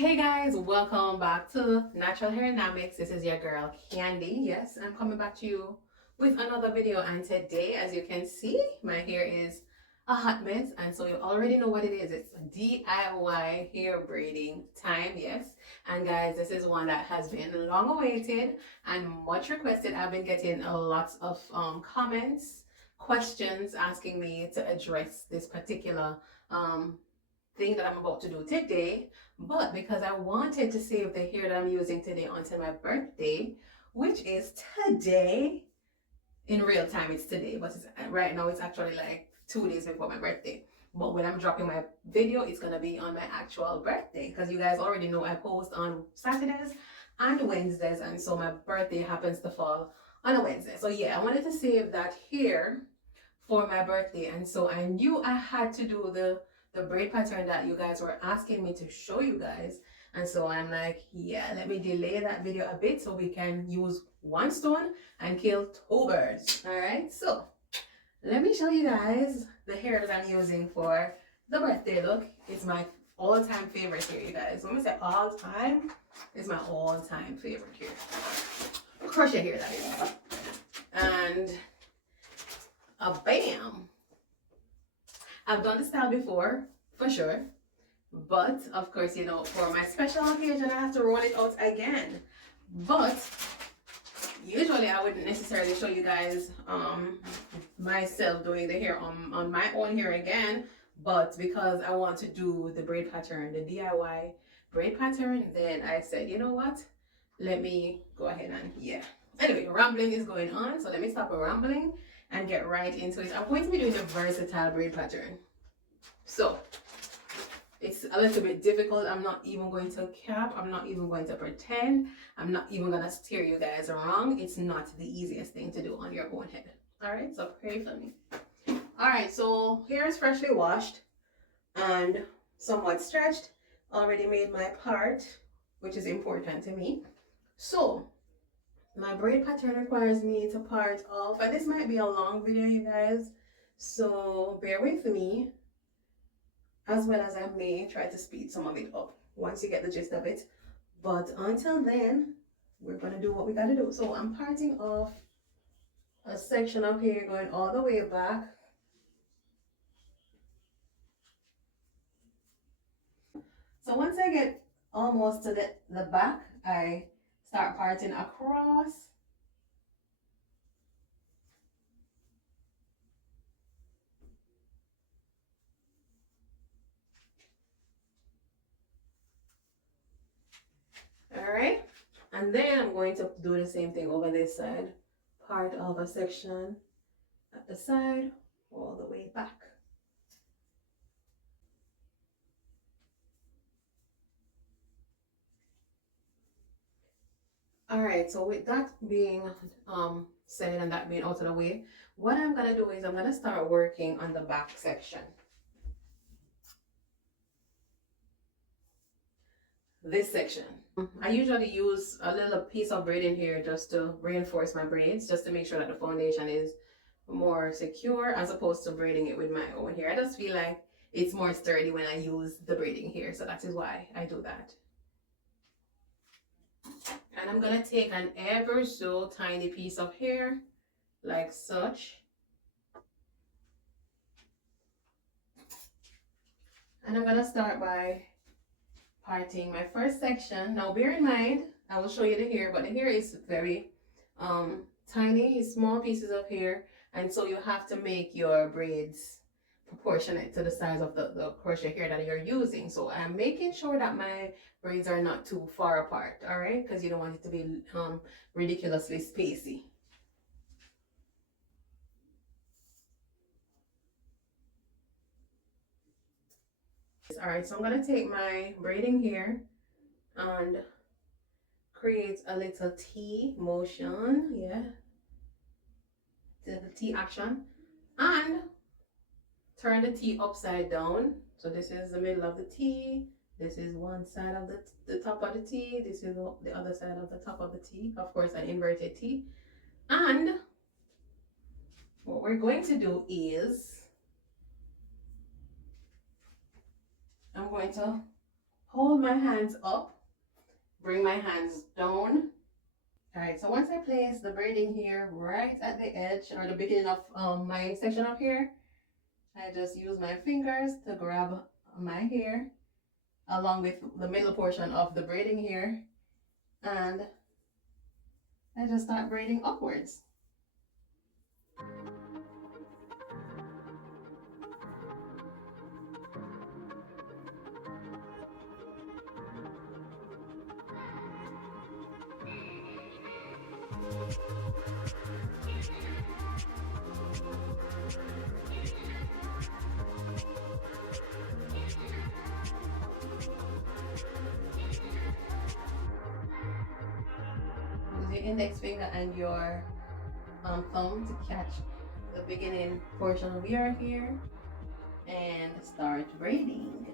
Hey guys, welcome back to Natural Hair Dynamics. This is your girl Candy. Yes, I'm coming back to you with another video, and today, as you can see, my hair is a hot mess, and so you already know what it is. It's DIY hair braiding time. Yes, and guys, this is one that has been long awaited and much requested. I've been getting a lot of comments, questions asking me to address this particular thing that I'm about to do today. But because I wanted to save the hair that I'm using today until my birthday, which is today, in real time it's today, but right now it's actually like 2 days before my birthday. But when I'm dropping my video, it's gonna be on my actual birthday, because you guys already know I post on Saturdays and Wednesdays, and so my birthday happens to fall on a Wednesday. So yeah, I wanted to save that hair for my birthday, and so I knew I had to do the braid pattern that you guys were asking me to show you guys. And so I'm like, yeah, let me delay that video a bit so we can use one stone and kill two birds. All right, so let me show you guys the hair that I'm using for the birthday look. It's my all-time favorite hair, you guys. When we say all-time, it's my all-time favorite hair. Crochet hair, that is. And bam, I've done this style before, for sure, but of course, you know, for my special occasion, I have to roll it out again. But usually I wouldn't necessarily show you guys myself doing the hair on my own hair again, but because I want to do the braid pattern, the DIY braid pattern, then I said, you know what, let me go ahead and yeah. Anyway, rambling is going on, so let me stop rambling and get right into it. I'm going to be doing the versatile braid pattern. So it's a little bit difficult. I'm not even going to cap. I'm not even going to pretend. I'm not even going to steer you guys wrong. It's not the easiest thing to do on your own head. All right, so pray for me. All right, so hair is freshly washed and somewhat stretched. Already made my part, which is important to me. So my braid pattern requires me to part off, and this might be a long video, you guys, so bear with me, as well as I may try to speed some of it up once you get the gist of it. But until then, we're gonna do what we gotta do. So I'm parting off a section of hair going all the way back. So once I get almost to the back, I start parting across. All right, and then I'm going to do the same thing over this side. Part of a section at the side all the way back. All right, so with that being said and that being out of the way, what I'm gonna do is I'm gonna start working on the back section. This section. I usually use a little piece of braiding here just to reinforce my braids, just to make sure that the foundation is more secure, as opposed to braiding it with my own hair. I just feel like it's more sturdy when I use the braiding here, so that is why I do that. And I'm gonna take an ever so tiny piece of hair, like such. And I'm gonna start by parting my first section. Now bear in mind, I will show you the hair, but the hair is very tiny, small pieces of hair, and so you have to make your braids proportionate to the size of the crochet hair that you're using. So I'm making sure that my braids are not too far apart, all right, because you don't want it to be ridiculously spacey. All right, so I'm gonna take my braiding here and create a little T motion, yeah, the T action, and turn the T upside down. So this is the middle of the T, this is one side of the top of the T, this is the other side of the top of the T, of course an inverted T. And what we're going to do is I'm going to hold my hands up, bring my hands down. All right, so once I place the braiding here right at the edge or the beginning of my section of hair, I just use my fingers to grab my hair along with the middle portion of the braiding here, and I just start braiding upwards. Use your index finger and your thumb to catch the beginning portion of your hair and start braiding.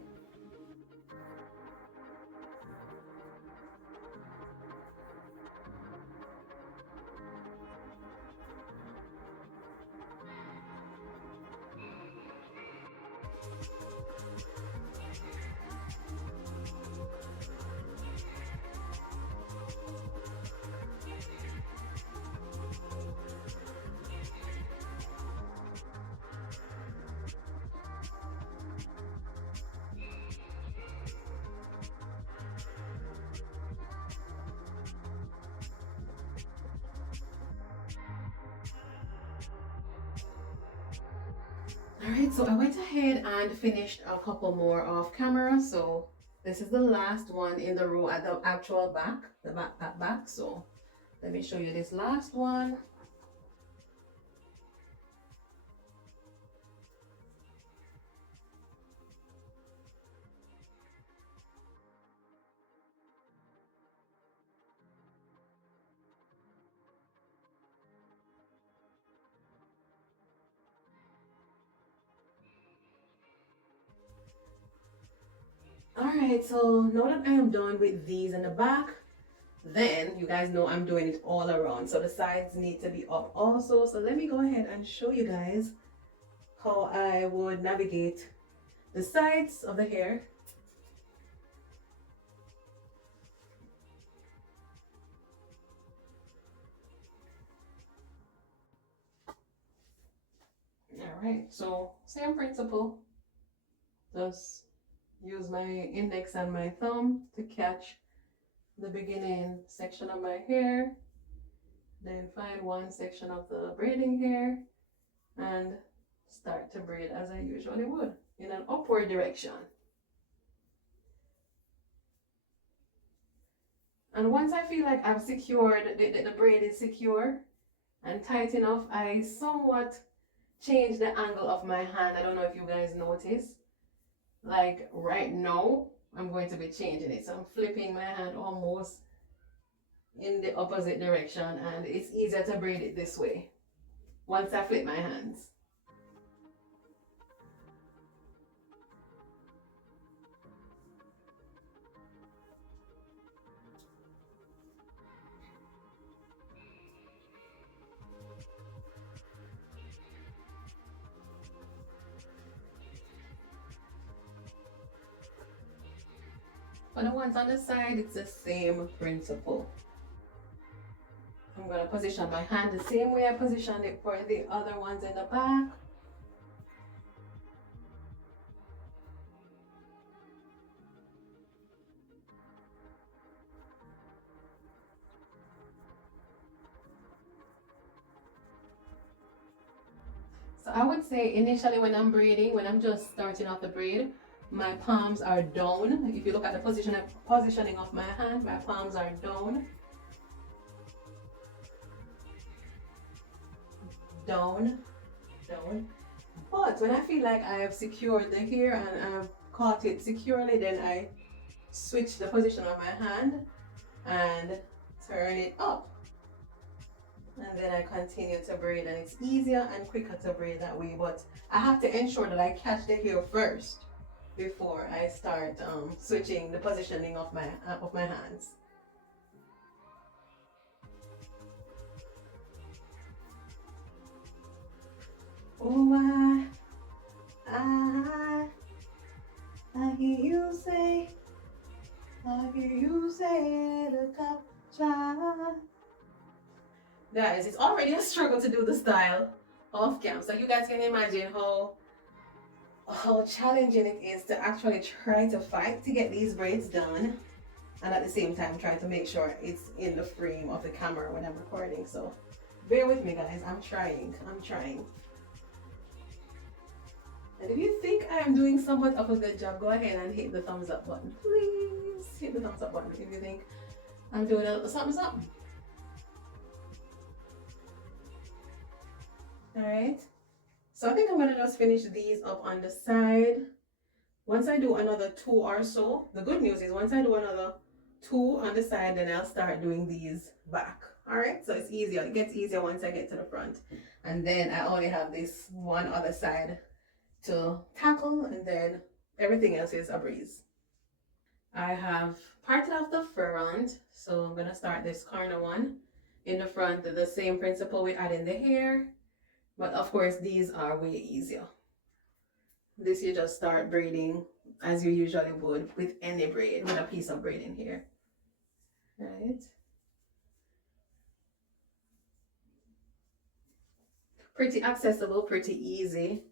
Alright, so I went ahead and finished a couple more off camera. So this is the last one in the row at the actual back, the back. So let me show you this last one. Alright, so now that I am done with these in the back, then you guys know I'm doing it all around. So the sides need to be up also. So let me go ahead and show you guys how I would navigate the sides of the hair. Alright, so same principle. Just use my index and my thumb to catch the beginning section of my hair, then find one section of the braiding hair and start to braid as I usually would in an upward direction. And once I feel like I've secured, the braid is secure and tight enough, I somewhat change the angle of my hand. I don't know if you guys notice. Like right now, I'm going to be changing it. So I'm flipping my hand almost in the opposite direction, and it's easier to braid it this way once I flip my hands. For the ones on the side, it's the same principle. I'm going to position my hand the same way I positioned it for the other ones in the back. So I would say initially when I'm braiding, when I'm just starting off the braid, my palms are down. If you look at the positioning of my hand, my palms are down. Down, down. But when I feel like I have secured the hair and I've caught it securely, then I switch the position of my hand and turn it up. And then I continue to braid, and it's easier and quicker to braid that way. But I have to ensure that I catch the hair first before I start switching the positioning of my hands. Oh, I hear you say I hear you say the cup try. Guys, it's already a struggle to do the style off cam, so you guys can imagine how challenging it is to actually try to fight to get these braids done, and at the same time try to make sure it's in the frame of the camera when I'm recording. So bear with me, guys. I'm trying. And if you think I'm doing somewhat of a good job, go ahead and hit the thumbs up button. Please hit the thumbs up button if you think I'm doing a something. Alright. So I think I'm gonna just finish these up on the side. Once I do another 2 or so, the good news is once I do another 2 on the side, then I'll start doing these back. Alright, so it's easier. It gets easier once I get to the front. And then I only have this one other side to tackle, and then everything else is a breeze. I have parted off the front, so I'm gonna start this corner one in the front. The same principle with adding the hair, but of course these are way easier. This you just start braiding as you usually would with any braid, with a piece of braid in here. Right? Pretty accessible, pretty easy.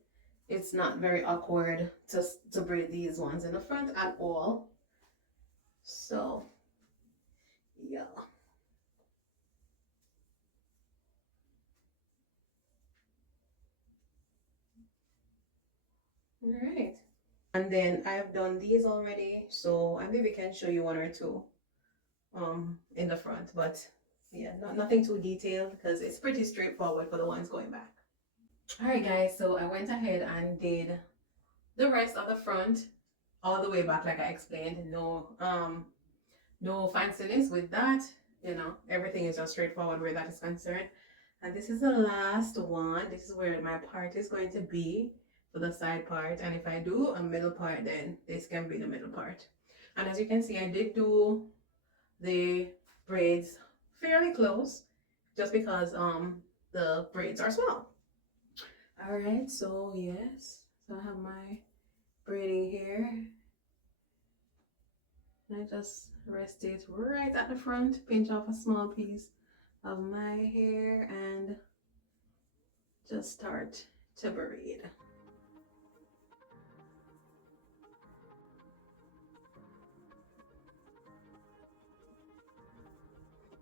It's not very awkward to braid these ones in the front at all. So, yeah. All right. And then I've done these already, so I maybe can show you 1 or 2 in the front, but yeah, nothing too detailed because it's pretty straightforward for the ones going back. All right, guys, so I went ahead and did the rest of the front all the way back, like I explained. No fanciness with that. You know, everything is just straightforward where that is concerned. And this is the last one. This is where my part is going to be for the side part. And if I do a middle part, then this can be the middle part. And as you can see, I did do the braids fairly close just because the braids are small. All right, so yes, so I have my braiding here, and I just rest it right at the front, pinch off a small piece of my hair, and just start to braid.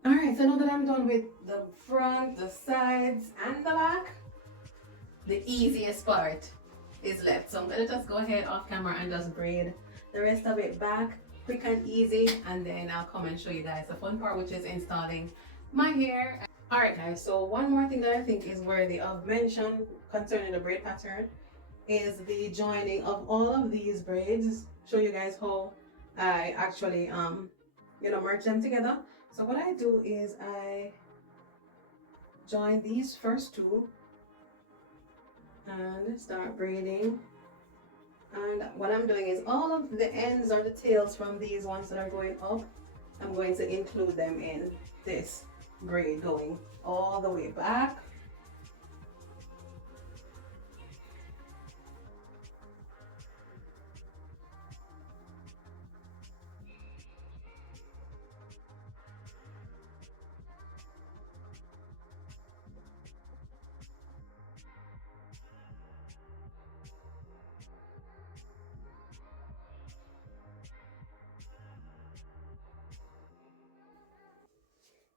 All right, so now that I'm done with the front, the sides, and the back, the easiest part is left. So I'm gonna just go ahead off camera and just braid the rest of it back, quick and easy, and then I'll come and show you guys the fun part, which is installing my hair. All right, guys, so one more thing that I think is worthy of mention concerning the braid pattern is the joining of all of these braids. Show you guys how I actually merge them together. So what I do is I join these first 2 and start braiding, and what I'm doing is all of the ends or the tails from these ones that are going up, I'm going to include them in this braid going all the way back.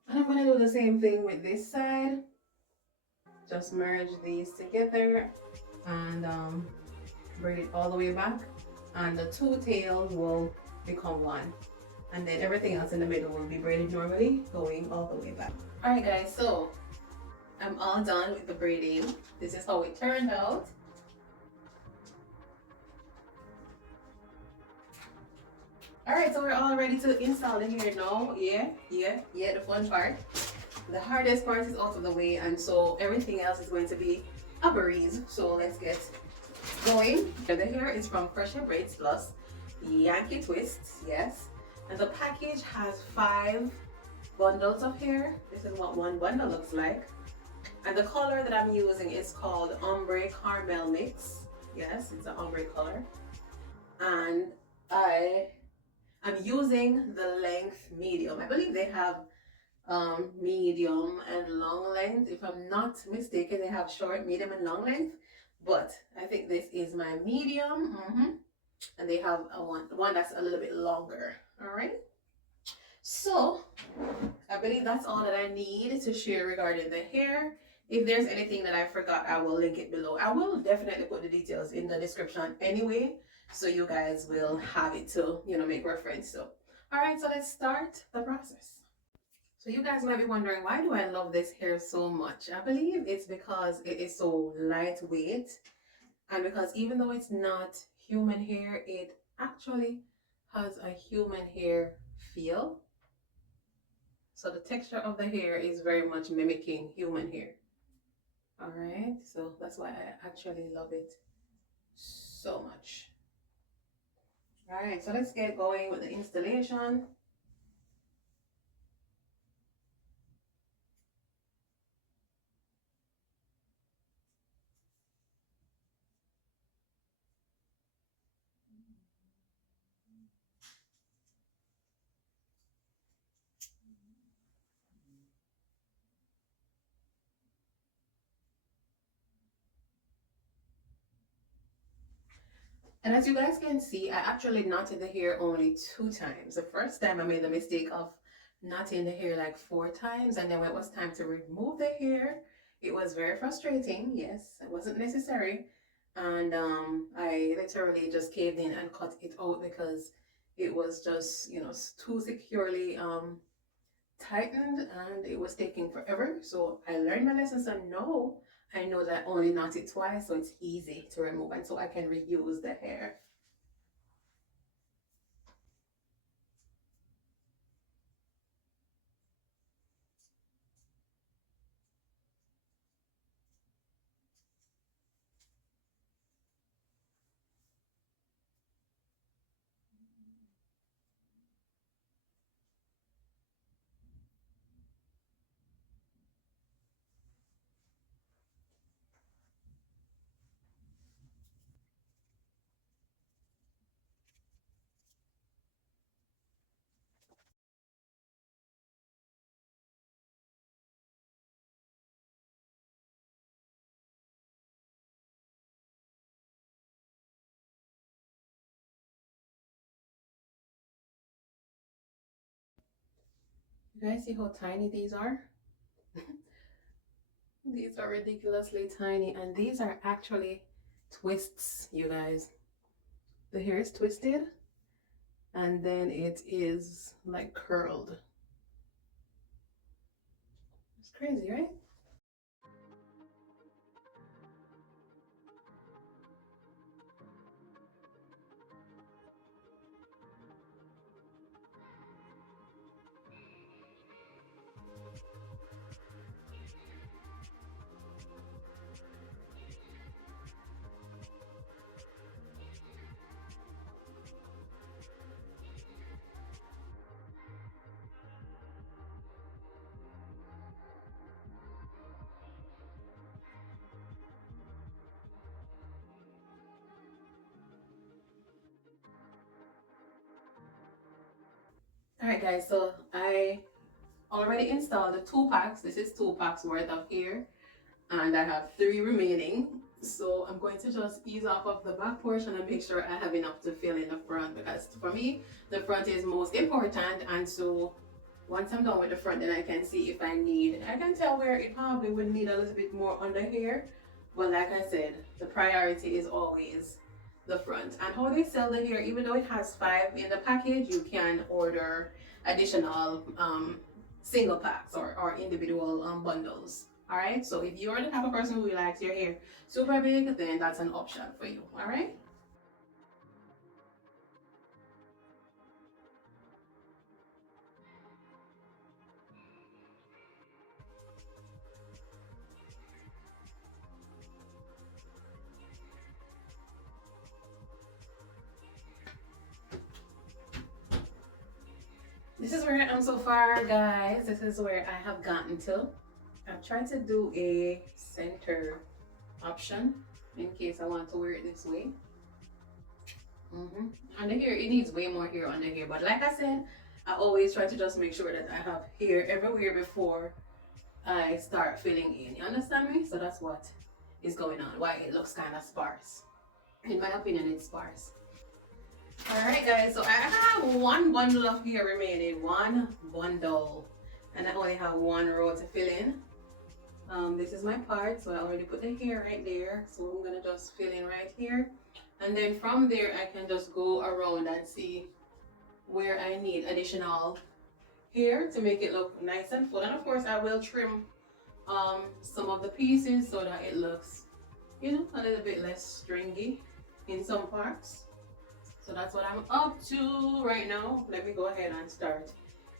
And I'm going to do the same thing with this side. Just merge these together and braid it all the way back, and the 2 tails will become 1, and then everything else in the middle will be braided normally going all the way back. All right, guys, so I'm all done with the braiding. This is how it turned out. All right, so we're all ready to install the hair now. Yeah, the fun part. The hardest part is out of the way, and so everything else is going to be a breeze. So let's get going. The hair is from Crochet Braids Plus Yankee Twists, yes. And the package has 5 bundles of hair. This is what one bundle looks like. And the color that I'm using is called Ombre Caramel Mix. Yes, it's an ombre color. And I'm using the length medium. I believe they have medium and long length. If I'm not mistaken, they have short, medium, and long length. But I think this is my medium. And they have one that's a little bit longer. All right. So I believe that's all that I need to share regarding the hair. If there's anything that I forgot, I will link it below. I will definitely put the details in the description anyway, so you guys will have it to, make reference to. All right, so let's start the process. So you guys might be wondering, why do I love this hair so much? I believe it's because it is so lightweight, and because even though it's not human hair, it actually has a human hair feel. So the texture of the hair is very much mimicking human hair. All right, so that's why I actually love it so much. All right, so let's get going with the installation. And as you guys can see, I actually knotted the hair only 2 times. The first time I made the mistake of knotting the hair like 4 times, and then when it was time to remove the hair, it was very frustrating. Yes, it wasn't necessary. And I literally just caved in and cut it out because it was just, too securely tightened, and it was taking forever. So I learned my lesson. So no, I know that I only knot it twice, so it's easy to remove, and so I can reuse the hair. You guys see how tiny these are? These are ridiculously tiny, and these are actually twists, you guys. The hair is twisted, and then it is like curled. It's crazy, right? All right, guys, so I already installed the 2 packs. This is 2 packs worth of hair, and I have 3 remaining. So I'm going to just ease off of the back portion and make sure I have enough to fill in the front, because for me the front is most important. And so once I'm done with the front, then I can see if I can tell where it probably would need a little bit more on the hair. But like I said, the priority is always the front. And how they sell the hair, even though it has 5 in the package, you can order additional single packs or individual bundles. All right, so if you're the type of person who likes your hair super big, then that's an option for you. All right. This is where I am so far, guys. This is where I have gotten to. I've tried to do a center option in case I want to wear it this way. And the hair, it needs way more hair on the hair, but like I said, I always try to just make sure that I have hair everywhere before I start filling in. You understand me? So that's what is going on, why it looks kind of sparse. In my opinion, it's sparse. Alright guys, so I have one bundle of hair remaining, one bundle, and I only have one row to fill in. This is my part, so I already put the hair right there, so I'm gonna just fill in right here, and then from there I can just go around and see where I need additional hair to make it look nice and full. And of course I will trim some of the pieces so that it looks, you know, a little bit less stringy in some parts. So that's what I'm up to right now. Let me go ahead and start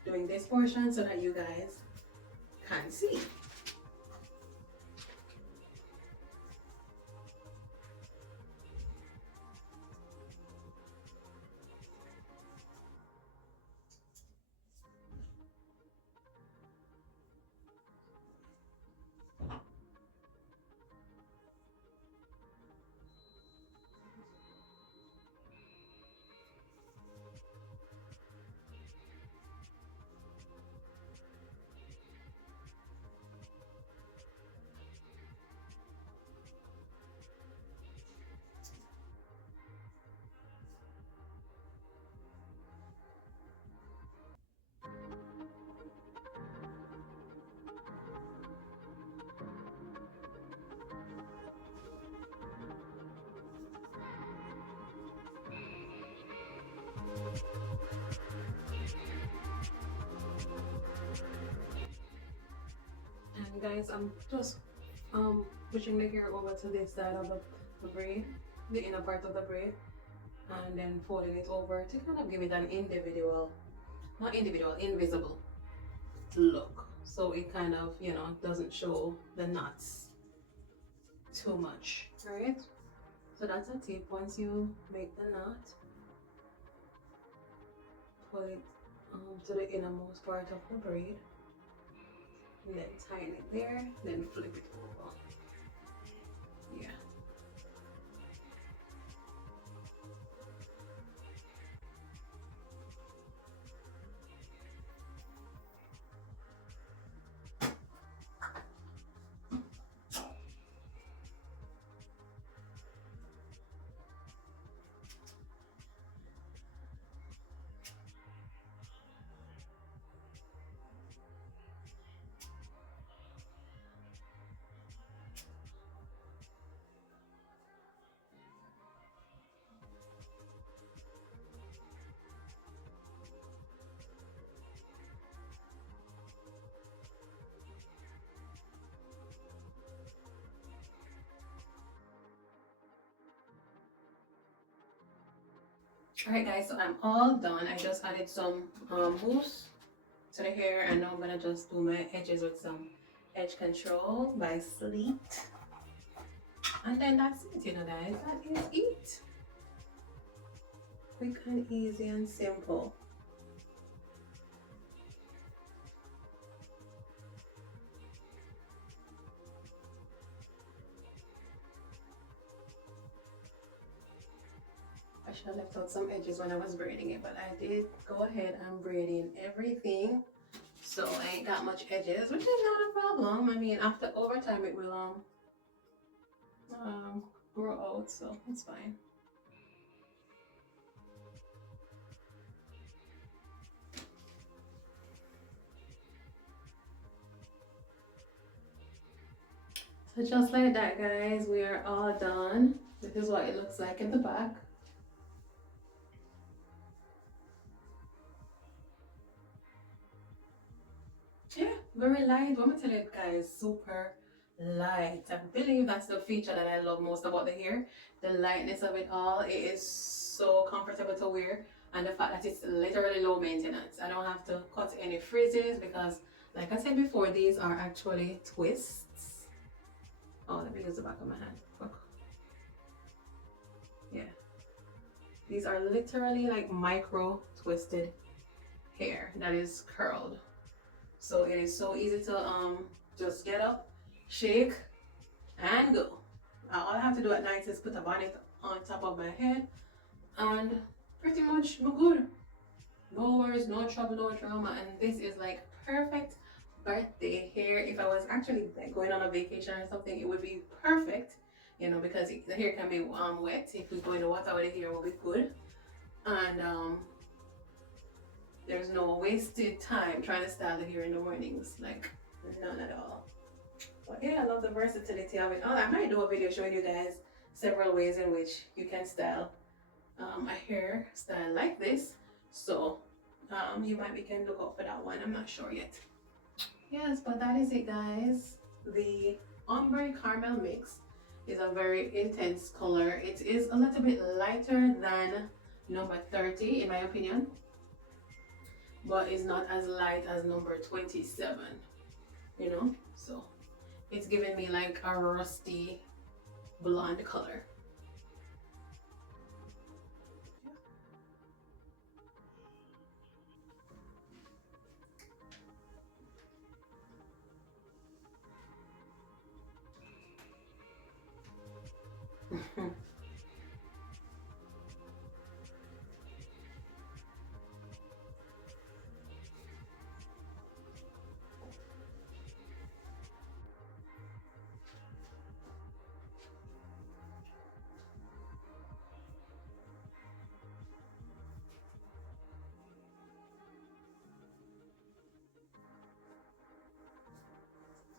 doing this portion so that you guys can see. And guys, I'm just pushing the hair over to this side of the braid, the inner part of the braid, and then folding it over to kind of give it an invisible look, so it kind of, you know, doesn't show the knots too much, right? So that's a tip. Once you make the knot, pull it to the innermost part of the braid, and then tie it there, then flip it over. Yeah. Alright guys, so I'm all done. I just added some mousse to the hair, and now I'm gonna just do my edges with some edge control by Sleet. And then that's it, you know guys, that is it. Quick and easy and simple. I should have left out some edges when I was braiding it, but I did go ahead and braid in everything, so I ain't got much edges, which is not a problem. I mean, after over time it will grow out, so it's fine. So just like that guys, we are all done. This is what it looks like in the back. Yeah, very light. Let me tell you guys, super light. I believe that's the feature that I love most about the hair, the lightness of it all. It is so comfortable to wear, and the fact that it's literally low maintenance. I don't have to cut any frizzes because, like I said before, these are actually twists. Oh, let me use the back of my hand. Look. Yeah, these are literally like micro twisted hair that is curled. So it is so easy to just get up, shake, and go. All I have to do at night is put a bonnet on top of my head and pretty much I'm good. No worries, no trouble, no drama. And this is like perfect birthday hair. If I was actually like going on a vacation or something, it would be perfect, you know, because the hair can be wet. If we go in the water with the hair, will be good. And there's no wasted time trying to style the hair in the mornings, like none at all. But yeah, I love the versatility of it. Oh, I might do a video showing you guys several ways in which you can style a hairstyle like this. So you might can look out for that one. I'm not sure yet. Yes, but that is it, guys. The ombre caramel mix is a very intense color. It is a little bit lighter than number 30 in my opinion, but it's not as light as number 27, you know. So it's giving me like a rusty blonde color.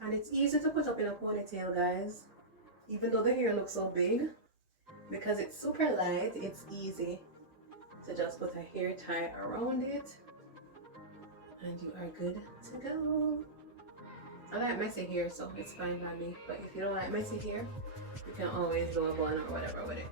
And it's easy to put up in a ponytail, guys, even though the hair looks so big. Because it's super light, it's easy to just put a hair tie around it and you are good to go. I like messy hair, so it's fine by me. But if you don't like messy hair, you can always do a bun or whatever with it.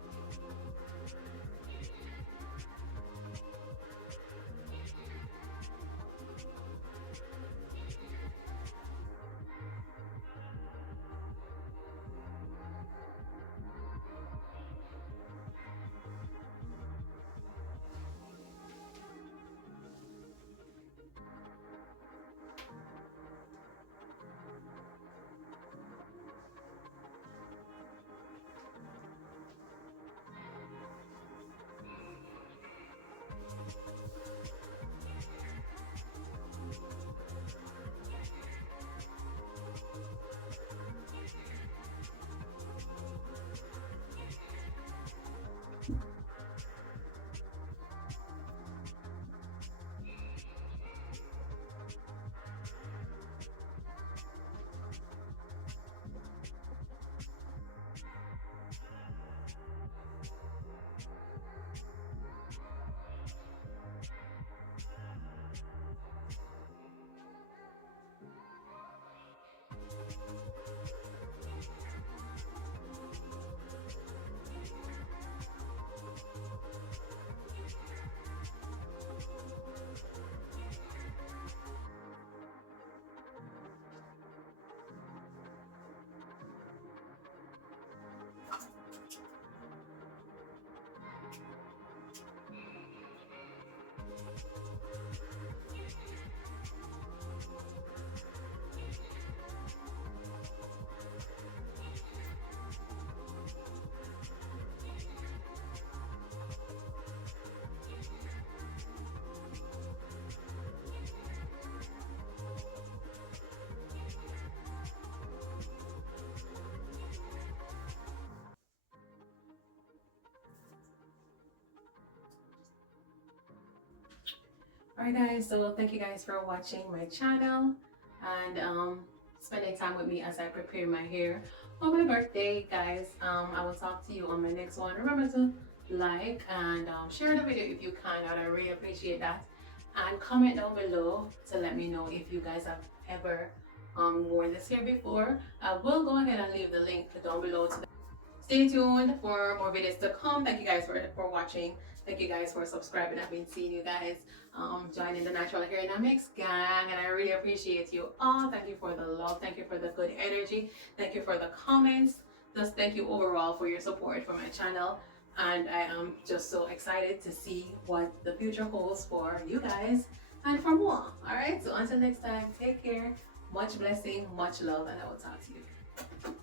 Alright guys, so thank you guys for watching my channel and spending time with me as I prepare my hair for my birthday, guys. I will talk to you on my next one. Remember to like and share the video if you can. I really appreciate that. And comment down below to let me know if you guys have ever worn this hair before. I will go ahead and leave the link down below. Stay tuned for more videos to come. Thank you guys for watching. Thank you guys for subscribing. I've been seeing you guys joining the Natural Hair Dynamics gang, and I really appreciate you all. Thank you for the love. Thank you for the good energy. Thank you for the comments. Just thank you overall for your support for my channel. And I am just so excited to see what the future holds for you guys and for more. All right, so until next time, take care. Much blessing, much love, and I will talk to you.